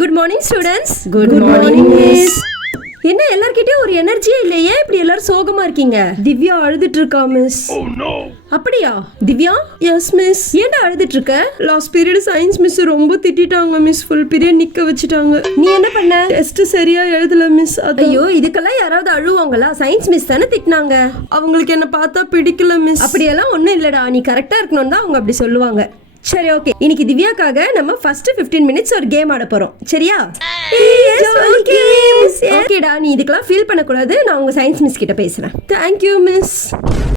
Good morning students. Good morning miss. என்ன எல்லார்கிட்டயும் ஒரு எனர்ஜியே இல்லையே, இப்படி எல்லாரும் சோகமா இருக்கீங்க? திவ்யா அழுதுட்டு இருக்கா மிஸ். அப்படியா திவ்யா? Yes miss. ஏன்டா அழுதுட்டு இருக்க? லாஸ்ட் பீரியட் சயின்ஸ் மிஸ் ரொம்ப திட்டிட்டாங்க மிஸ். ஃபுல் பீரியட் நிக்க வச்சுட்டாங்க. நீ என்ன பண்ண? டெஸ்ட் சரியா எழுதல மிஸ். ஐயோ, இதுக்கெல்லாம் யாராவது அழுவாங்களா? சயின்ஸ் மிஸ் தானே திட்டினாங்க. அவங்களுக்கு என்ன பார்த்தா பிடிக்கல மிஸ். அப்படியெல்லாம் ஒன்றும் இல்லடா, நீ கரெக்டா இருக்கணும் தான் அவங்க அப்படி சொல்லுவாங்க. சரி, ஓகே. இன்னைக்கு திவ்யாக்காக நம்ம ஃபர்ஸ்ட் 15 மினிட்ஸ் ஒரு கேம் ஆட போறோம். சரியா? ஓகேடா, நீ இதுக்கெல்லாம் ஃபீல் பண்ணக்கூடாது. நான் உங்க சயின்ஸ் மிஸ் கிட்ட பேசுறேன். Thank you miss.